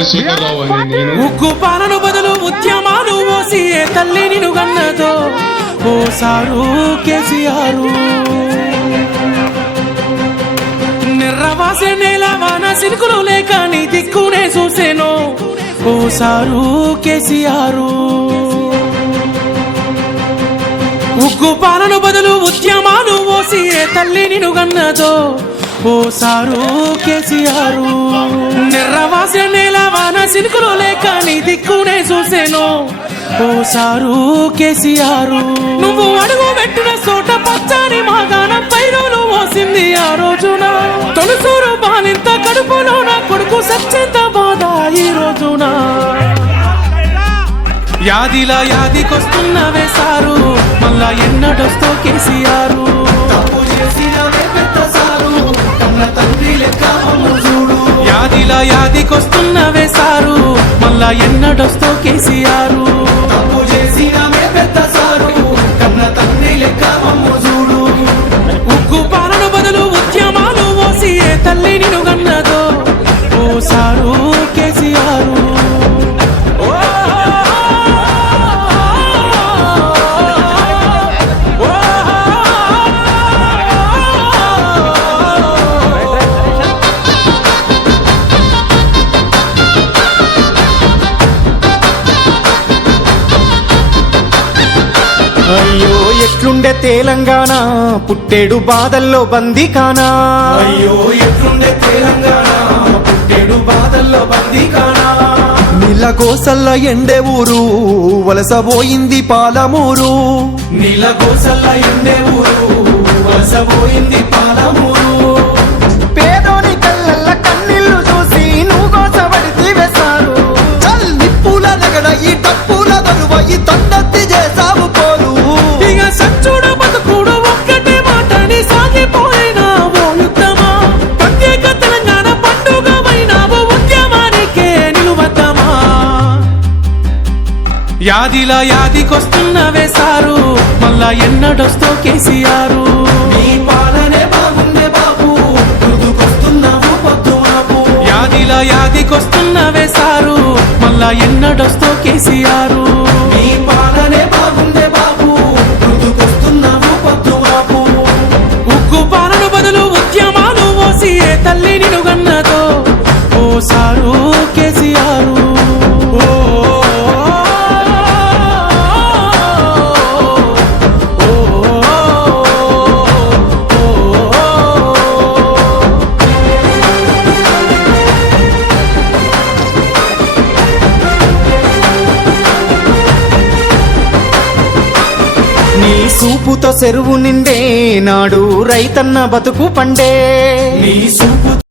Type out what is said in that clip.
చంద్రశేఖరరావు అని నేను. ఉక్కు పాలన బదులు ఉద్యమాలు ఓసి ఏ తల్లి నిన్ను గన్నదో ఓ సారు కేసీఆర్. నిర్రవాసే నేల వాన సిరుకులు లేక నీ దిక్కునే చూసేను ఓ సారు కేసీఆర్. ఉక్కు పాలన బదులు ఉద్యమాలు ఓసి ఏ తల్లి నిన్ను గన్నదో ఓ సారు కేసీఆర్. నిర్రవాసే నేల వాన సిరుకులు లేక నీ దిక్కునే చూసేను ఓ సారు కేసీఆర్. నువ్వు అడుగు పెట్టిన చోట పచ్చని మాగానం పైరులు మోసింది ఆ రోజున. తొలుసూరు బాలింత కడుపులో నా కొడుకు సచ్చేంత బాధ ఈ రోజున. యాదిలా యాదికొస్తున్నవే సారు మళ్ళా ఎన్నడొస్తో కేసీఆర్. యాదిలా యాదికొస్తున్నవే సారు మళ్ళా ఎన్నడొస్తో కేసీఆర్. ఉగ్గు పాలన బదులు ఉద్యమాలు ఓసి ఏ తల్లి నిన్ను గన్నదో ఓ సారు కేసీఆర్. అయ్యో ఎట్లుండే తెలంగాణ పుట్టేడు బాధల్లో బందీకానా. అయ్యో ఎట్లుండే తెలంగాణ పుట్టేడు బాధల్లో బందీకానా. నీళ్ళ గోసల్ల ఎండే ఊరు వలసబోయింది పాలమూరు. నీళ్ళ గోసల్ల ఎండే ఊరు వలసబోయింది పాలమూరు. పేదోని కళ్ళల్ల కన్నీళ్లు చూసి నువ్వు గోసబడితే వేశారు. చల్ నిప్పుల నగడ ఈ తప్పుల దరువ ఈ తండత్తి చేసావు పోరు. ఇక సచ్చుడ బతుకుడు ఒక్కటే మాటని సాగిపోయినావో యుద్ధమా. ప్రత్యేక తెలంగాణ పండుగమైనావో ఉద్యమానికే నిలువద్దమా. యాదిలా యాదికొస్తున్నవే సారు మళ్ళా ఎన్నడొస్తో కేసీఆర్. నీ పాలనే బాగుండే బాబు గుర్తుకొస్తున్నావు పొద్దుమాపు. యాదిలా యాదికొస్తున్నవే సారు మళ్ళా ఎన్నడొస్తో కేసీఆర్. నీ పాలనే బాగుండే బాబు గుర్తుకొస్తున్నావు పొద్దుమాపు. ఉగ్గు పాలన బదులు ఉద్యమాలు ఓసి ఏ తల్లి నిన్ను గన్నదో ఓ సారు కేసీఆర్. నీ సూపుతో చెరువు నిండే నాడు రైతన్న బతుకు పండే. నీ సూపు